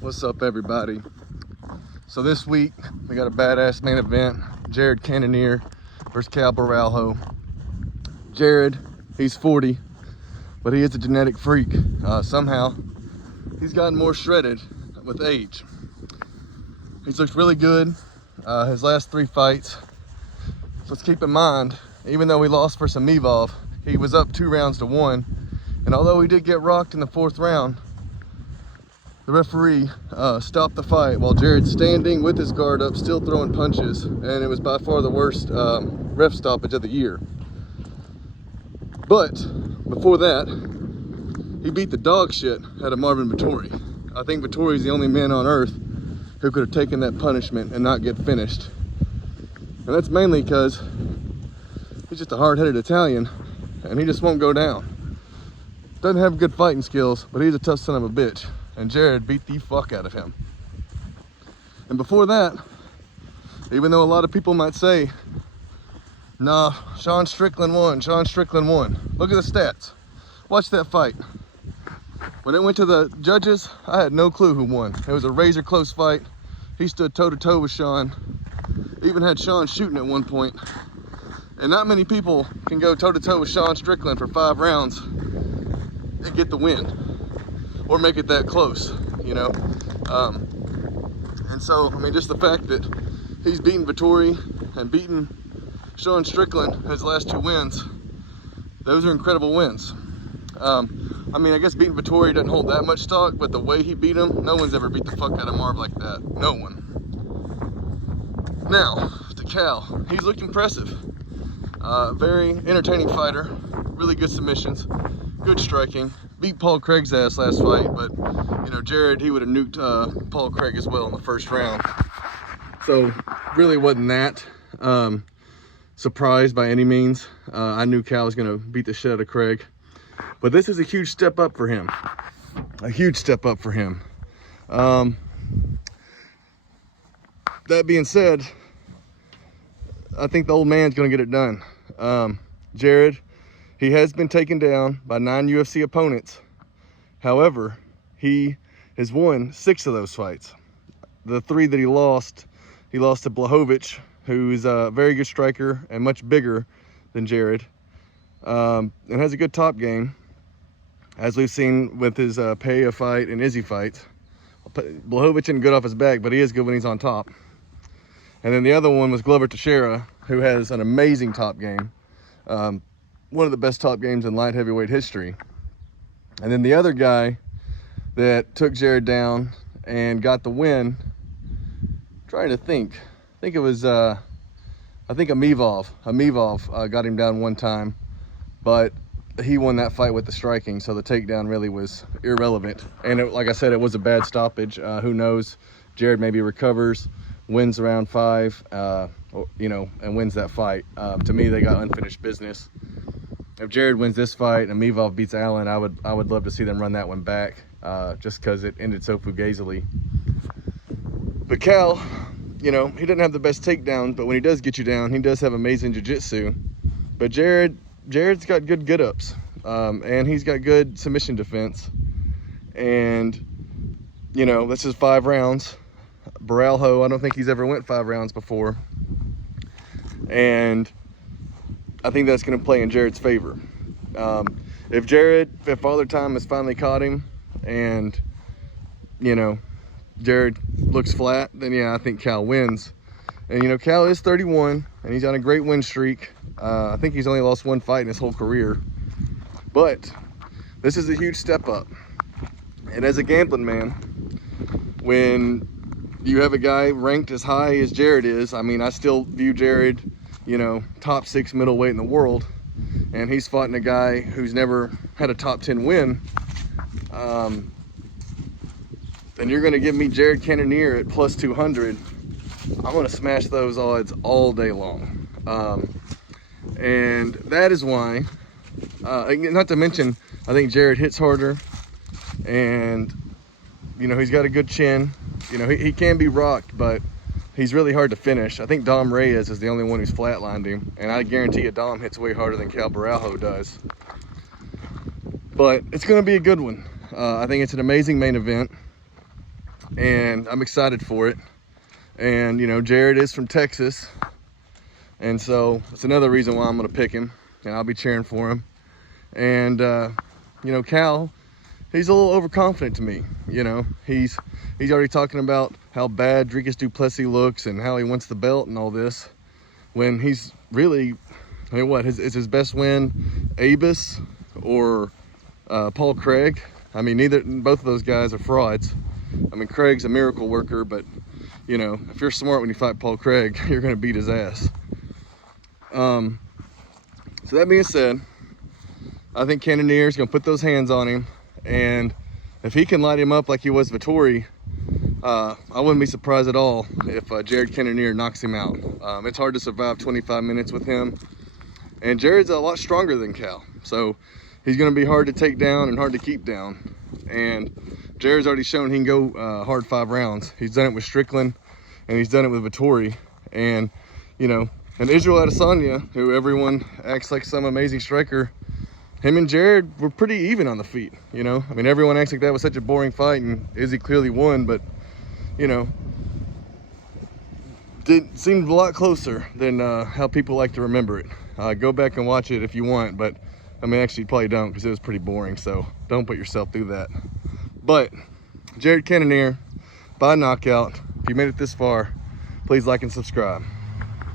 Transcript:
What's up, everybody? So this week we got a badass main event: Jared Cannonier versus Borralho. Jared, he's 40, but he is a genetic freak. Somehow he's gotten more shredded with age. He's looked really good his last 3 fights. So let's keep in mind, even though he lost for Samivov, he was up 2 rounds to 1, and although he did get rocked in the 4th round, the referee stopped the fight while Jared's standing with his guard up, still throwing punches, and it was by far the worst ref stoppage of the year. But before that, he beat the dog shit out of Marvin Vettori. I think Vettori's the only man on earth who could have taken that punishment and not get finished. And that's mainly because he's just a hard-headed Italian, and he just won't go down. Doesn't have good fighting skills, but he's a tough son of a bitch. And Jared beat the fuck out of him. And before that, even though a lot of people might say, nah, Sean Strickland won, Sean Strickland won. Look at the stats. Watch that fight. When it went to the judges, I had no clue who won. It was a razor close fight. He stood toe to toe with Sean. Even had Sean shooting at one point. And not many people can go toe to toe with Sean Strickland for 5 rounds and get the win, or make it that close, you know. And so, I mean, just the fact that he's beaten Vettori and beaten Sean Strickland his last 2 wins, those are incredible wins. I mean, I guess beating Vettori doesn't hold that much stock, but the way he beat him, no one's ever beat the fuck out of Marv like that. No one. Now, to Cal, he's looked impressive. Very entertaining fighter, really good submissions, good striking. Beat Paul Craig's ass last fight, but you know, Jared, he would have nuked Paul Craig as well in the 1st round. So really wasn't that surprised by any means. I knew Cal was gonna beat the shit out of Craig, but this is a huge step up for him. A huge step up for him. That being said, I think the old man's gonna get it done. Jared, he has been taken down by 9 UFC opponents. However, he has won 6 of those fights. The 3 that he lost to Blachowicz, who's a very good striker and much bigger than Jared, and has a good top game, as we've seen with his Pereira fight and Izzy fights. Blachowicz isn't good off his back, but he is good when he's on top. And then the other one was Glover Teixeira, who has an amazing top game. One of the best top games in light heavyweight history. And then the other guy that took Jared down and got the win, trying to think, I think it was, I think Amivov got him down one time, but he won that fight with the striking, so the takedown really was irrelevant. And it, like I said, it was a bad stoppage. Who knows? Jared maybe recovers, wins round 5, you know, and wins that fight. To me, they got unfinished business. If Jared wins this fight and Amivov beats Allen, I would love to see them run that one back, just because it ended so fugazily. But Cal, you know, he doesn't have the best takedown, but when he does get you down, he does have amazing jiu-jitsu. But Jared's got good get-ups, and he's got good submission defense. And, you know, this is 5 rounds. Borralho, I don't think he's ever went 5 rounds before. And I think that's going to play in Jared's favor. If Father Time has finally caught him and, you know, Jared looks flat, then yeah, I think Cal wins. And, you know, Cal is 31 and he's on a great win streak. I think he's only lost 1 fight in his whole career. But this is a huge step up. And as a gambling man, when you have a guy ranked as high as Jared is, I mean, I still view Jared, you know, top 6 middleweight in the world, and he's fought a guy who's never had a top 10 win. And you're going to give me Jared Cannonier at plus 200. I'm going to smash those odds all day long. And that is why, not to mention, I think Jared hits harder, and you know, he's got a good chin. You know, he can be rocked, but he's really hard to finish. I think Dom Reyes is the only one who's flatlined him, and I guarantee you Dom hits way harder than Borralho does. But it's going to be a good one. I think it's an amazing main event. and I'm excited for it. And, you know, Jared is from Texas, and so it's another reason why I'm going to pick him, and I'll be cheering for him. And, you know, Cal, he's a little overconfident to me. You know, he's already talking about how bad Dricus du Plessis looks and how he wants the belt and all this, when he's really, I mean, what, is his best win Abus or Paul Craig? I mean, both of those guys are frauds. I mean, Craig's a miracle worker, but, you know, if you're smart when you fight Paul Craig, you're going to beat his ass. So that being said, I think Cannonier is going to put those hands on him, and if he can light him up like he was Vettori, I wouldn't be surprised at all if Jared Cannonier knocks him out. It's hard to survive 25 minutes with him, and Jared's a lot stronger than Cal, so he's going to be hard to take down and hard to keep down. And Jared's already shown he can go hard 5 rounds. He's done it with Strickland, and he's done it with Vettori. And, you know, and Israel Adesanya, who everyone acts like some amazing striker, him and Jared were pretty even on the feet, you know? I mean, everyone acts like that was such a boring fight, and Izzy clearly won, but, you know, seemed a lot closer than how people like to remember it. Go back and watch it if you want, but, I mean, actually, probably don't, because it was pretty boring, so don't put yourself through that. But Jared Cannonier by knockout. If you made it this far, please like and subscribe.